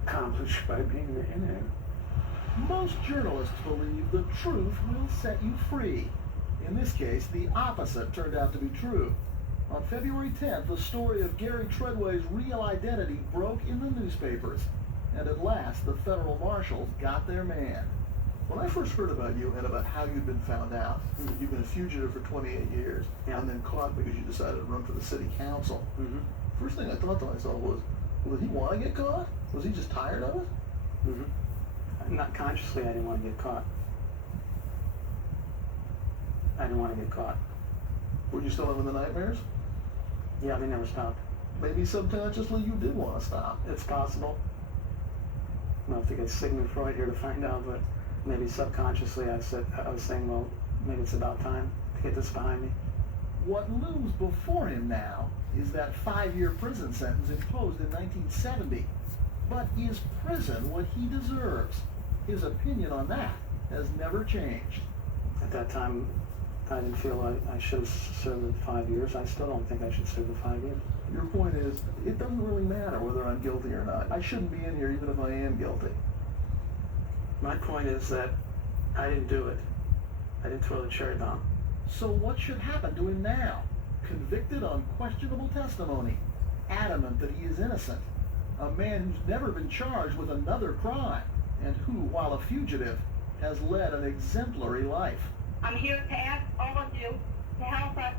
accomplish by being in it? Most journalists believe the truth will set you free. In this case, the opposite turned out to be true. On February 10th, the story of Gary Treadway's real identity broke in the newspapers, and at last the federal marshals got their man. When I first heard about you and about how you'd been found out, you've been a fugitive for 28 years, and then caught because you decided to run for the city council. First thing I thought to myself was, well, did he want to get caught? Was he just tired of it? Not consciously, I didn't want to get caught. I didn't want to get caught. Were you still having the nightmares? Yeah, they never stopped. Maybe subconsciously you did want to stop. It's possible. I don't have to get Sigmund Freud here to find out, but maybe subconsciously I was saying, well, maybe it's about time to get this behind me. What looms before him now is that 5-year prison sentence imposed in 1970. But is prison what he deserves? His opinion on that has never changed. At that time, I didn't feel I should have served the 5 years. I still don't think I should serve the 5 years. Your point is, it doesn't really matter whether I'm guilty or not. I shouldn't be in here even if I am guilty. My point is that I didn't do it. I didn't throw the cherry bomb. So what should happen to him now? Convicted on questionable testimony, adamant that he is innocent. a man who's never been charged with another crime, and who, while a fugitive, has led an exemplary life. I'm here to ask all of you to help us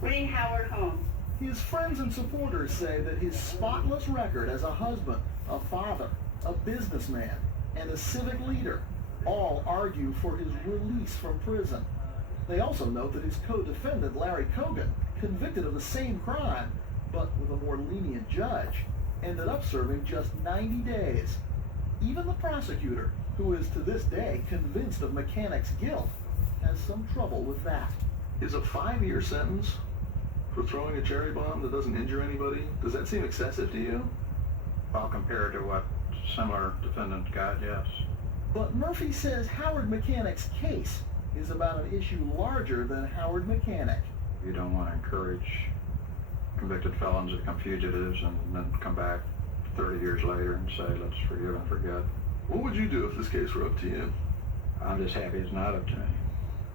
bring Howard home. His friends and supporters say that his spotless record as a husband, a father, a businessman, and a civic leader all argue for his release from prison. They also note that his co-defendant, Larry Cogan, convicted of the same crime, but with a more lenient judge, ended up serving just 90 days. Even the prosecutor, who is to this day convinced of Mechanic's guilt, has some trouble with that. Is a 5-year sentence for throwing a cherry bomb that doesn't injure anybody, does that seem excessive to you? Well, compared to what similar defendants got, yes. But Murphy says Howard Mechanic's case is about an issue larger than Howard Mechanic. You don't want to encourage convicted felons to become fugitives and then come back 30 years later and say, let's forgive and forget. What would you do if this case were up to you? I'm just happy it's not up to me.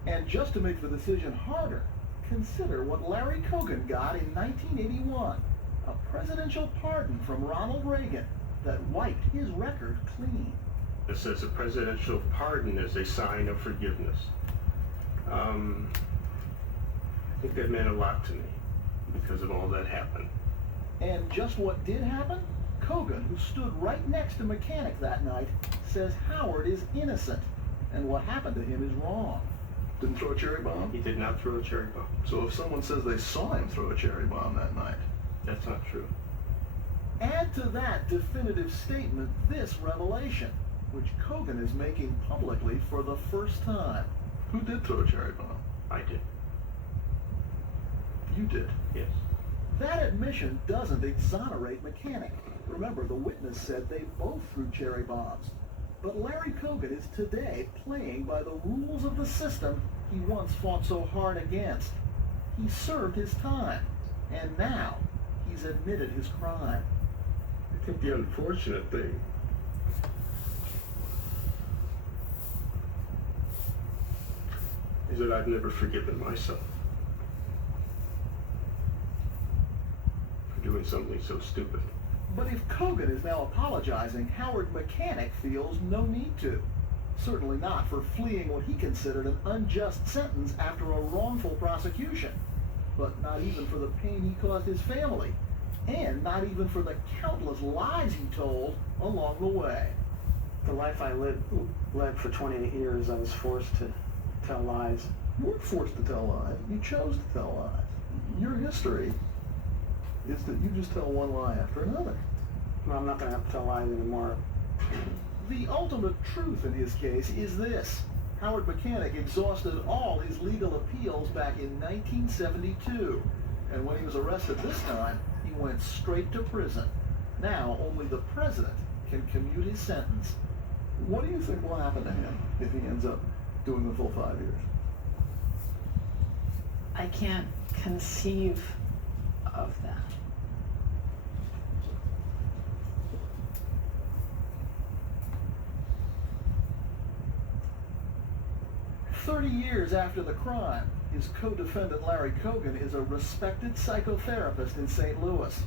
And just to make the decision harder, consider what Larry Cogan got in 1981, a presidential pardon from Ronald Reagan that wiped his record clean. It says a presidential pardon is a sign of forgiveness. I think that meant a lot to me because of all that happened. And just what did happen? Cogan, who stood right next to Mechanic that night, says Howard is innocent, and what happened to him is wrong. Didn't throw a cherry bomb? He did not throw a cherry bomb. So if someone says they saw him throw a cherry bomb that night? That's not true. Add to that definitive statement this revelation, which Cogan is making publicly for the first time. Who did throw a cherry bomb? I did. You did? Yes. That admission doesn't exonerate Mechanic. Remember, the witness said they both threw cherry bombs. But Larry Cogan is today playing by the rules of the system he once fought so hard against. He served his time, and now he's admitted his crime. I think the unfortunate thing is that I've never forgiven myself for doing something so stupid. But if Cogan is now apologizing, Howard Mechanic feels no need to. Certainly not for fleeing what he considered an unjust sentence after a wrongful prosecution. But not even for the pain he caused his family. And not even for the countless lies he told along the way. The life I led for 28 years, I was forced to tell lies. You weren't forced to tell lies. You chose to tell lies. Your history is that you just tell one lie after another. Well, I'm not going to have to tell lies anymore. The ultimate truth in his case is this. Howard Mechanic exhausted all his legal appeals back in 1972. And when he was arrested this time, he went straight to prison. Now only the president can commute his sentence. What do you think will happen to him if he ends up doing the full 5 years? I can't conceive of that. "30 years after the crime, his co-defendant Larry Cogan is a respected psychotherapist in St. Louis.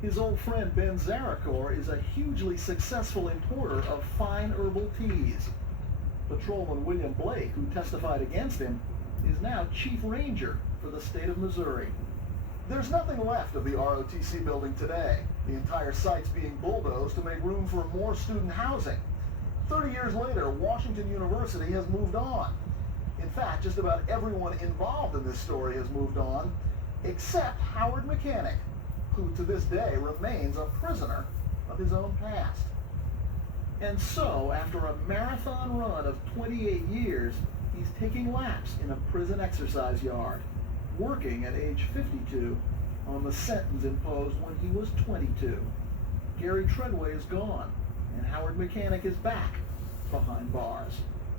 His old friend Ben Zarakor is a hugely successful importer of fine herbal teas. Patrolman William Blake, who testified against him, is now chief ranger for the state of Missouri. There's nothing left of the ROTC building today. The entire site's being bulldozed to make room for more student housing. 30 years later, Washington University has moved on. In fact, just about everyone involved in this story has moved on, except Howard Mechanic, who to this day remains a prisoner of his own past. And so, after a marathon run of 28 years, he's taking laps in a prison exercise yard, working at age 52 on the sentence imposed when he was 22. Gary Treadway is gone, and Howard Mechanic is back behind bars.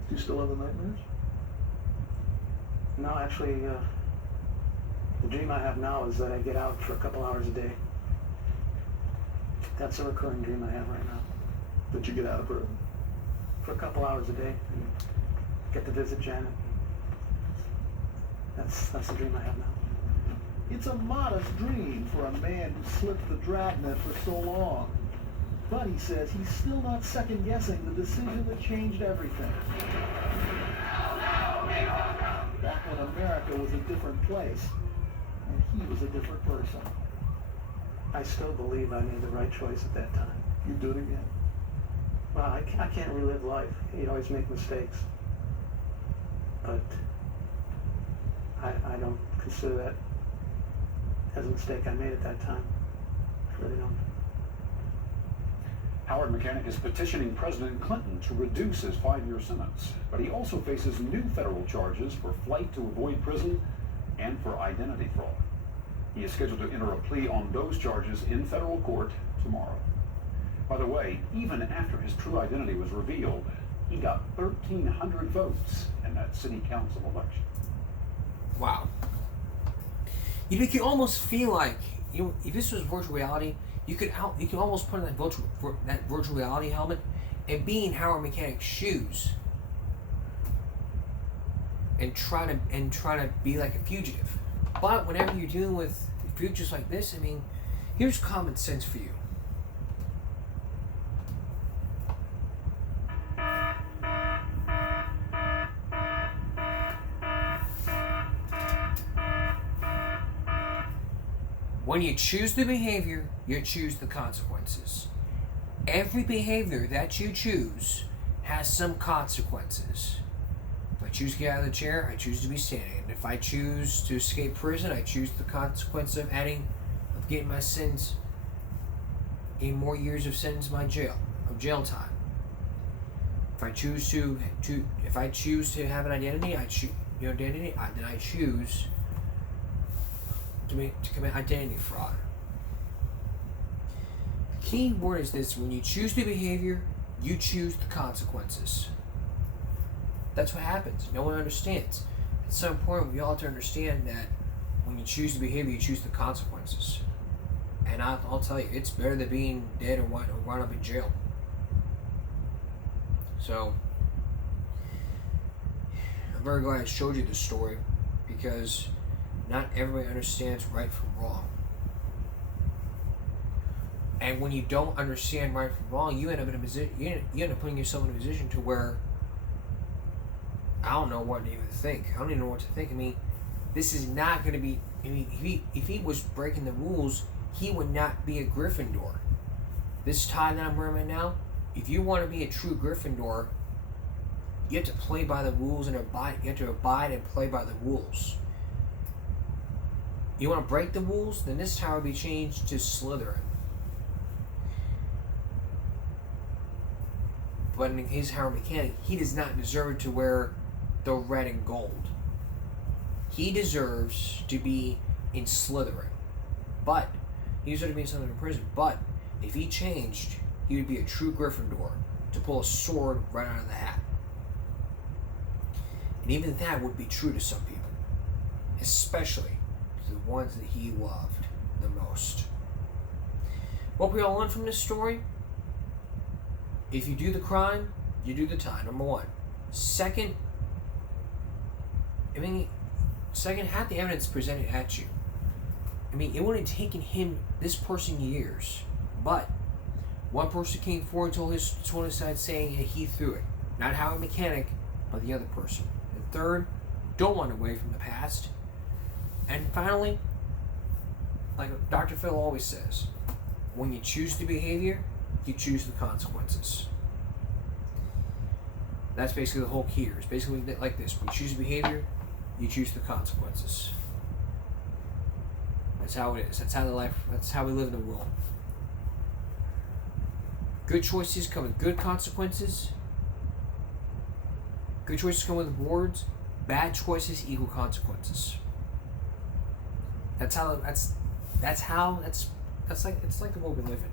Do you still have the nightmares? No, actually, the dream I have now is that I get out for a couple hours a day. That's a recurring dream I have right now. That you get out of prison? For a couple hours a day. And get to visit Janet. That's the dream I have now. It's a modest dream for a man who slipped the dragnet for so long. But he says he's still not second-guessing the decision that changed everything. Back when America was a different place, and he was a different person. I still believe I made the right choice at that time. You'd do it again? Well, I can't relive life. You always make mistakes. But I don't consider that as a mistake I made at that time. I really don't. Howard Mechanic is petitioning President Clinton to reduce his 5-year sentence, but he also faces new federal charges for flight to avoid prison and for identity fraud. He is scheduled to enter a plea on those charges in federal court tomorrow. By the way, even after his true identity was revealed, he got 1,300 votes in that city council election. Wow. You can almost feel like, if this was virtual reality, you could almost put on that virtual reality helmet and be in Howard Mechanic's shoes and try to be like a fugitive. But whenever you're dealing with fugitives like this, I mean, here's common sense for you. When you choose the behavior, you choose the consequences. Every behavior that you choose has some consequences. If I choose to get out of the chair, I choose to be standing. And if I choose to escape prison, I choose the consequence of getting my sins, getting more years of sentence of jail time. If I choose to have an identity, then I choose to commit identity fraud. The key word is this: when you choose the behavior, you choose the consequences. That's what happens. No one understands. It's so important we all have to understand that when you choose the behavior, you choose the consequences. And I'll tell you, it's better than being dead or wound up in jail. So, I'm very glad I showed you this story, because not everybody understands right from wrong. And when you don't understand right from wrong, you end up putting yourself in a position to where I don't know what to even think. I don't even know what to think. I mean, this is not going to be. I mean, if he was breaking the rules, he would not be a Gryffindor. This tie that I'm wearing right now, if you want to be a true Gryffindor, you have to play by the rules and abide. You have to abide and play by the rules. You want to break the rules, then this tie will be changed to Slytherin. But in his Howard Mechanic, he does not deserve to wear the red and gold. He deserves to be in Slytherin. But he deserves to be in Slytherin prison. But if he changed, he would be a true Gryffindor to pull a sword right out of the hat. And even that would be true to some people, especially to the ones that he loved the most. What we all learned from this story: if you do the crime, you do the time. Number one. Second, have the evidence presented at you. I mean, it would have taken this person years, but one person came forward, told his side, saying he threw it. Not Howard Mechanic, but the other person. And third, don't run away from the past. And finally, like Dr. Phil always says, when you choose the behavior, you choose the consequences. That's basically the whole key here. It's basically like this: when you choose behavior, you choose the consequences. That's how it is. That's how we live in the world. Good choices come with good consequences. Good choices come with rewards. Bad choices equal consequences. It's like the world we live in.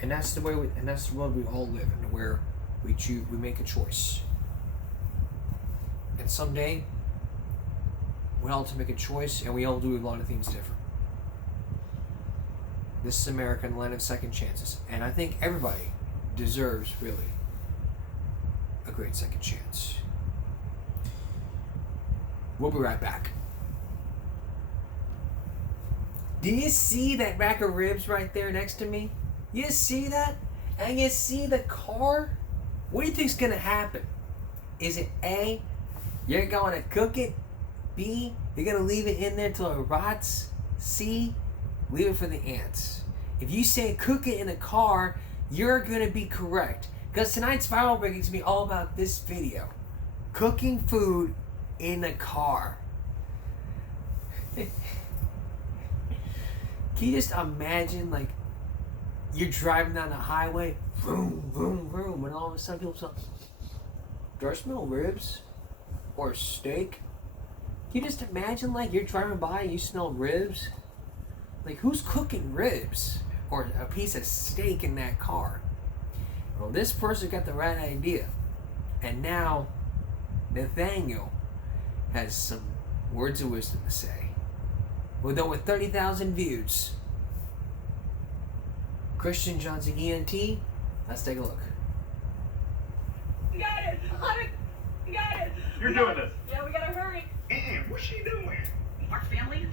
And that's the world we all live in, where we make a choice. And someday we all have to make a choice, and we all do a lot of things different. This is America, the land of second chances. And I think everybody deserves, really, a great second chance. We'll be right back. Do you see that rack of ribs right there next to me? You see that? And you see the car? What do you think's gonna happen? Is it A, you're going to cook it? B, you're gonna leave it in there till it rots? C, leave it for the ants. If you say cook it in a car, you're gonna be correct. Because tonight's viral break is gonna be all about this video. Cooking food in a car. Can you just imagine, like, you're driving down the highway, vroom, vroom, vroom, and all of a sudden people say, do I smell ribs? Or steak? Can you just imagine, like, you're driving by and you smell ribs? Like, who's cooking ribs? Or a piece of steak in that car? Well, this person got the right idea. And now, Nathaniel has some words of wisdom to say. With over 30,000 views. Christian Johnson ENT. Let's take a look. You got it! You got it! You're doing this. Yeah, we gotta hurry. And what's she doing? Our family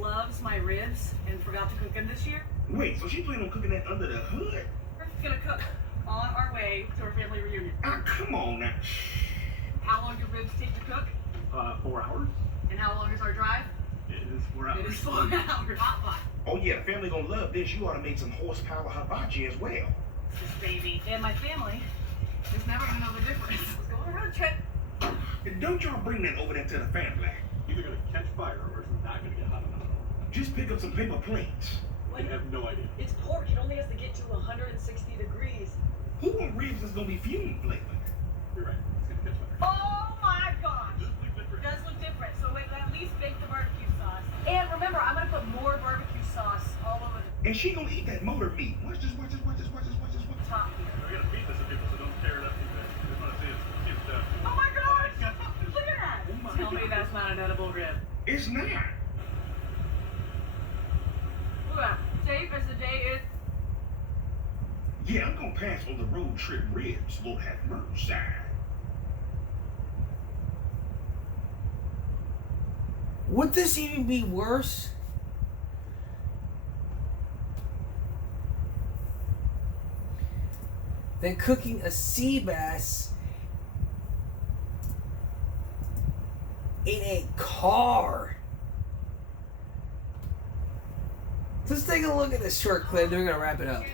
loves my ribs and forgot to cook them this year. Wait, so she planning on cooking that under the hood? We're gonna cook on our way to our family reunion. Ah, come on now. How long do ribs take to cook? 4 hours? And how long is our drive? It is 4 hours. It is 4 hours. Hot pot. Oh yeah, the family gonna love this. You ought to make some horsepower hibachi as well. This baby and my family is never gonna know the difference. Let's go on a road trip. And don't y'all bring that over there to the family. Either gonna catch fire or it's not gonna get hot enough. Just pick up some paper plates. I have no idea. It's pork. It only has to get to 160 degrees. Who on ribs is gonna be fume flavored? You're right. It's gonna catch fire. Oh my gosh! It does look different. So wait, at least bake the barbecue sauce. And remember, I'm gonna put more barbecue sauce all over the And she gonna eat that motor meat. Watch this. top here. We're gonna feed this to people, so don't tear it up too bad. We just wanna see it stuff. Oh my gosh! Look at that! Tell me that's not an edible rib. It's not. Look at that. Safe as the day is. Yeah, I'm gonna pass on the road trip ribs. Lord have mercy. Would this even be worse? Than cooking a sea bass in a car? Let's take a look at this short clip, then we're gonna wrap it up.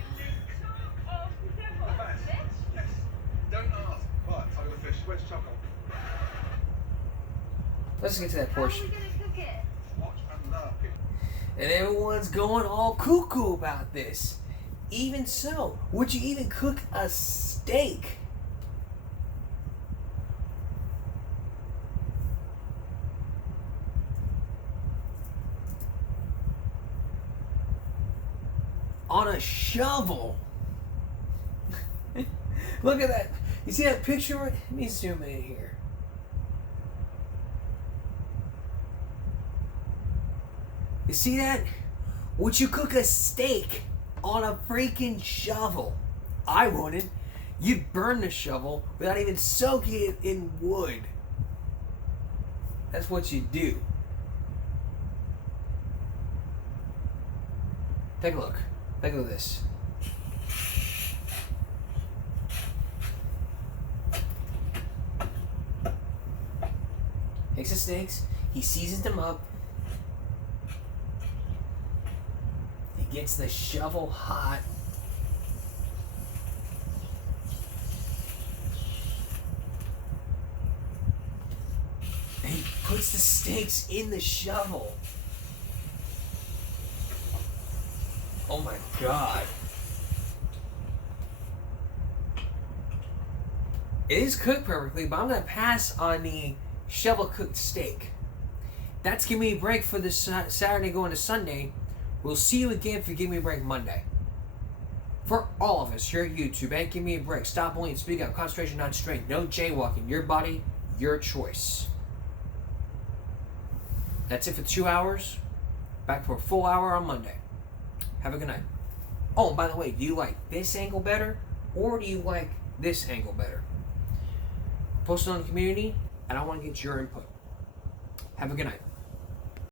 Don't ask. Right, I got the fish. Where's chocolate? Let's get to that portion. How are we gonna cook it? Watch and learn. And everyone's going all cuckoo about this. Even so, would you even cook a steak? On a shovel? Look at that. You see that picture? Let me zoom in here. You see that? Would you cook a steak on a freaking shovel? I wouldn't. You'd burn the shovel without even soaking it in wood. That's what you do. Take a look. Take a look at this. Takes the steaks, he seasons them up, he gets the shovel hot, and he puts the steaks in the shovel. Oh my God. It is cooked perfectly, but I'm going to pass on the shovel cooked steak. That's Give Me a Break for this Saturday going to Sunday. We'll see you again for Give Me a Break Monday. For all of us here at YouTube, and Give Me a Break. Stop bullying, speak up, concentration, not strength. No jaywalking. Your body, your choice. That's it for 2 hours. Back for a full hour on Monday. Have a good night. Oh, and by the way, do you like this angle better, or do you like this angle better? Post it on the community, and I want to get your input. Have a good night.